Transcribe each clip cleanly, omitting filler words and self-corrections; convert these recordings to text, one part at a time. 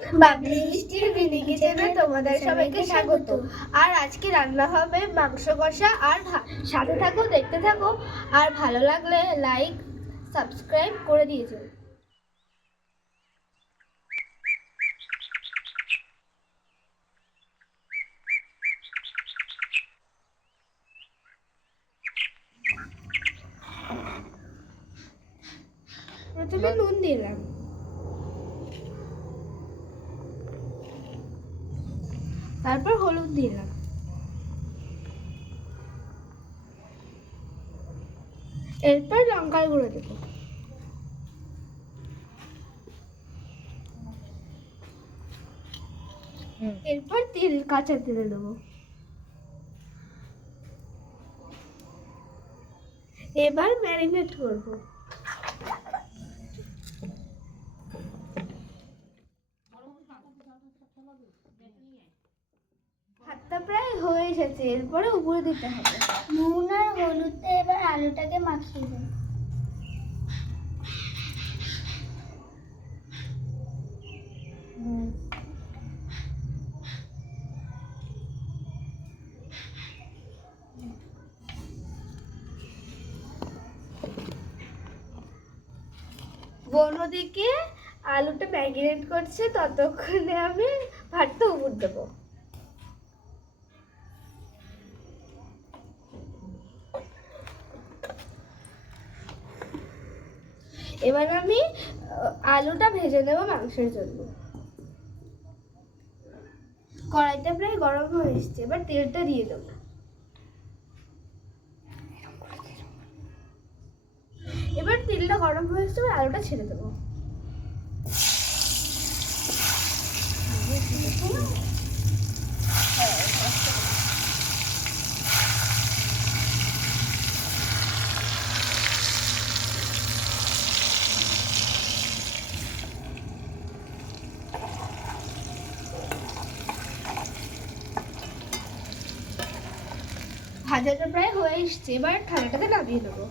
বাবলি মিষ্টির মিনি কিচেনে তোমাদের সবাইকে স্বাগত। আর আজকে রান্না হবে মাংস কষা আর ভাত। সাথে থাকো, দেখতে থাকো, আর ভালো লাগলে লাইক সাবস্ক্রাইব করে দিয়েছো। প্রথমে নুন দিলাম, তারপর হলুদ দিলাম, এরপর লঙ্কার গুঁড়ো দেবো, এরপর কাঁচা তেল দেবো। এবার ম্যারিনেট করবো। ভাতটা প্রায় হয়ে এসেছে, এরপরে উপরে দিতে হবে নুন আর হলুদ দিয়ে এবার আলুটাকে মাখিয়ে দেব। অন্যদিকে আলুটা ম্যারিনেট করছে, ততক্ষণে আমি ভাতটা উপর দেবো। এবার আমি আলুটা ভেজে নেব মাংসের জন্য। কড়াইটা প্রায় গরম হয়ে এসছে, এবার তেলটা দিয়ে দেবো। এবার তেলটা গরম হয়ে এসছে, এবার আলুটা ছেড়ে দেবো। ভাজাটা প্রায় হয়ে এসছে, এবার থালাটাতে নামিয়ে নেবো।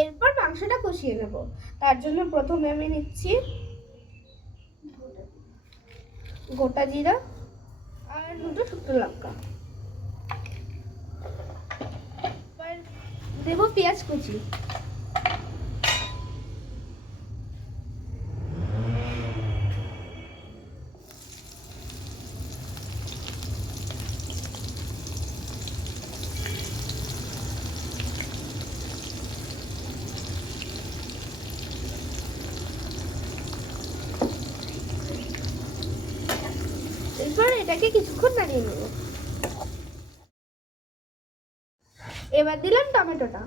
এরপর মাংসটা কষিয়ে নেব। তার জন্য প্রথমে আমি নিচ্ছি গোটা জিরা আর দুটো শুকনো লঙ্কা, এবার দেবো পেঁয়াজ কুচি, এরপর এটাকে কিছুক্ষণ নাড়িয়ে নেব। এবার দিলাম টমেটোটা,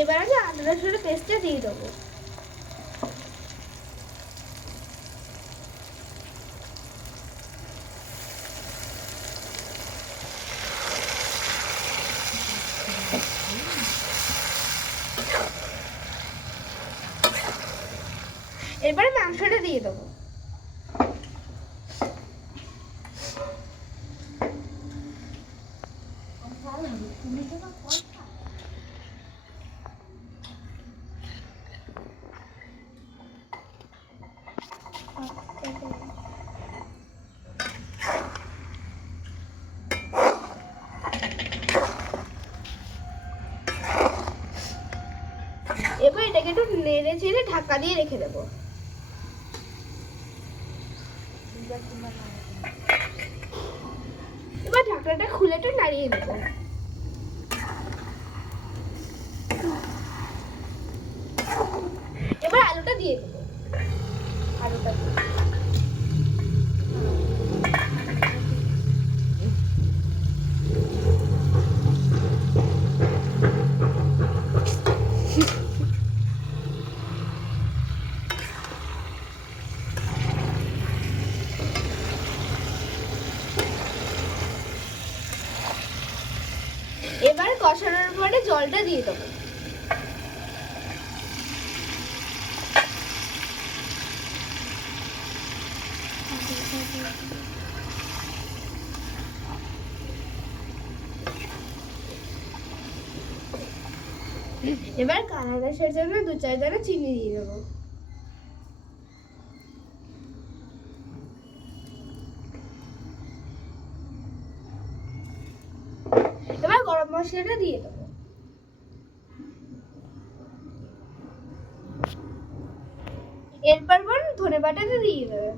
এবার আমি আদা রসুনের পেস্টটা দিয়ে দেবো। এবার মাংসটা দিয়ে দেবো। এবার এটাকে একটু নেড়ে চেড়ে ঢাকা দিয়ে রেখে দেবো। এবার ঢাকনাটা খুলে একটু নাড়িয়ে দেবো। এবার আলুটা দিয়ে দেবো। আলুটা এবার কষানোর পরে জলটা দিয়ে দেবো। এবার কালার আসার জন্য 2-4 দানা চিনি দিয়ে দেবো। এবার গরম মশলাটা দিয়ে দেবো। এরপর ধনে বাটাটা দিয়ে দেবে।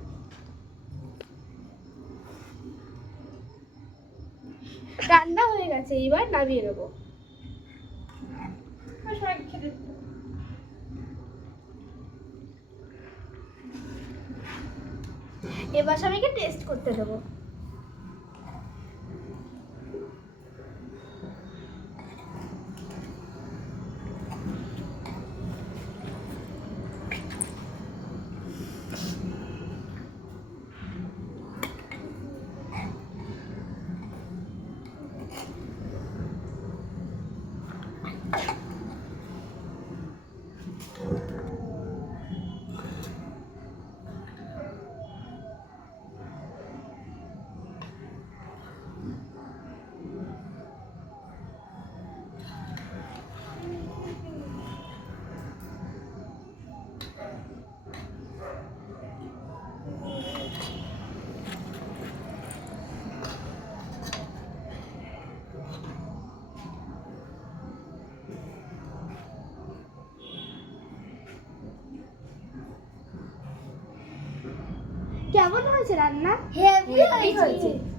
রান্না হয়ে গেছে, এবার নামিয়ে নেবো। এবার সবাইকে টেস্ট করতে দেবো। কেমন হয়েছে রান্না? হেভি হেভি হয়েছে। হয়েছে।